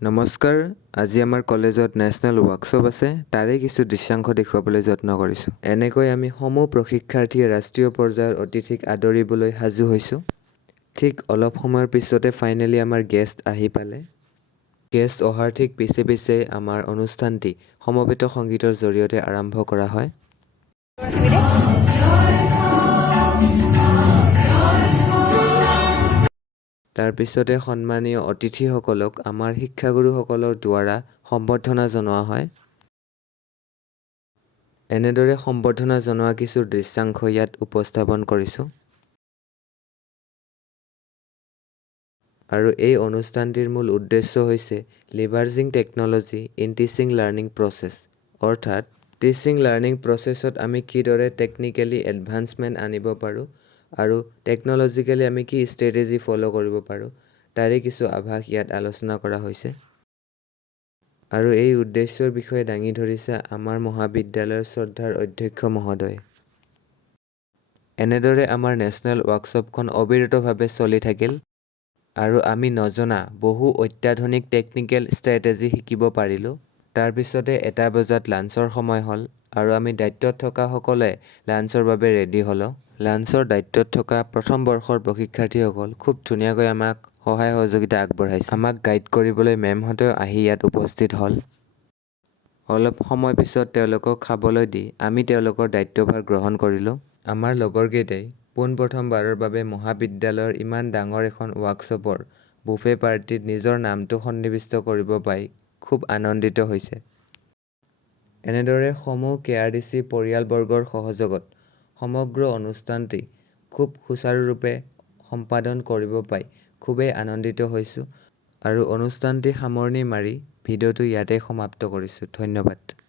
নমস্কাৰ, আজি আমাৰ কলেজত নেশ্যনেল ৱৰ্কশ্বপ আছে। তাৰে কিছু দৃশ্যাংশ দেখুৱাবলৈ যত্ন কৰিছোঁ। এনেকৈ আমি সমূহ প্ৰশিক্ষাৰ্থীয়ে ৰাষ্ট্ৰীয় পৰ্যায়ৰ অতিথিক আদৰিবলৈ সাজু হৈছোঁ। ঠিক অলপ সময়ৰ পিছতে ফাইনেলি আমাৰ গেষ্ট আহি পালে। গেষ্ট অহাৰ ঠিক পিছে পিছে আমাৰ অনুষ্ঠানটি সমবেত সংগীতৰ জৰিয়তে আৰম্ভ কৰা হয়। তাৰ পিছতে সন্মানীয় অতিথিসকলক আমাৰ শিক্ষাগুৰুসকলৰ দ্বাৰা সম্বৰ্ধনা জনোৱা হয়। এনেদৰে সম্বৰ্ধনা জনোৱা কিছু দৃশ্যাংশ ইয়াত উপস্থাপন কৰিছোঁ। আৰু এই অনুষ্ঠানটিৰ মূল উদ্দেশ্য হৈছে leveraging technology in teaching learning process, অৰ্থাৎ টিচিং লাৰ্ণিং প্ৰচেছত আমি কিদৰে টেকনিকেলি এডভান্সমেণ্ট আনিব পাৰোঁ আৰু টেকন'লজিকেলি আমি কি ষ্ট্ৰেটেজি ফ'ল' কৰিব পাৰোঁ, তাৰে কিছু আভাস ইয়াত আলোচনা কৰা হৈছে। আৰু এই উদ্দেশ্যৰ বিষয়ে দাঙি ধৰিছে আমাৰ মহাবিদ্যালয়ৰ শ্ৰদ্ধাৰ অধ্যক্ষ মহোদয়। এনেদৰে আমাৰ নেশ্যনেল ৱৰ্কশ্বপখন অবিৰতভাৱে চলি থাকিল আৰু আমি নজনা বহু অত্যাধুনিক টেকনিকেল ষ্ট্ৰেটেজি শিকিব পাৰিলোঁ। তাৰ পিছতে 1টা বজাত লাঞ্চৰ সময় হ'ল আৰু আমি দায়িত্বত থকা সকলোৱে লাঞ্চৰ বাবে ৰেডি হ'লোঁ। লাঞ্চৰ দায়িত্বত থকা প্ৰথম বৰ্ষৰ প্ৰশিক্ষাৰ্থীসকল খুব ধুনীয়াকৈ আমাক সহায় সহযোগিতা আগবঢ়াইছে। আমাক গাইড কৰিবলৈ মেমহঁতেও আহি ইয়াত উপস্থিত হ'ল। অলপ সময় পিছত তেওঁলোকক খাবলৈ দি আমি তেওঁলোকৰ দায়িত্বভাৰ গ্ৰহণ কৰিলোঁ। আমাৰ লগৰকেইটাই পোনপ্ৰথমবাৰৰ বাবে মহাবিদ্যালয়ৰ ইমান ডাঙৰ এখন ৱৰ্কশ্বপৰ বুফে পাৰ্টিত নিজৰ নামটো সন্নিৱিষ্ট কৰিব পাই খুব আনন্দিত হৈছে। এনেদৰে সমূহ KRDC পৰিয়ালবৰ্গৰ সহযোগত সমগ্ৰ অনুষ্ঠানটি খুব সুচাৰুৰূপে সম্পাদন কৰিব পাই খুবেই আনন্দিত হৈছোঁ আৰু অনুষ্ঠানটি সামৰণি মাৰি ভিডিঅ'টো ইয়াতে সমাপ্ত কৰিছোঁ। ধন্যবাদ।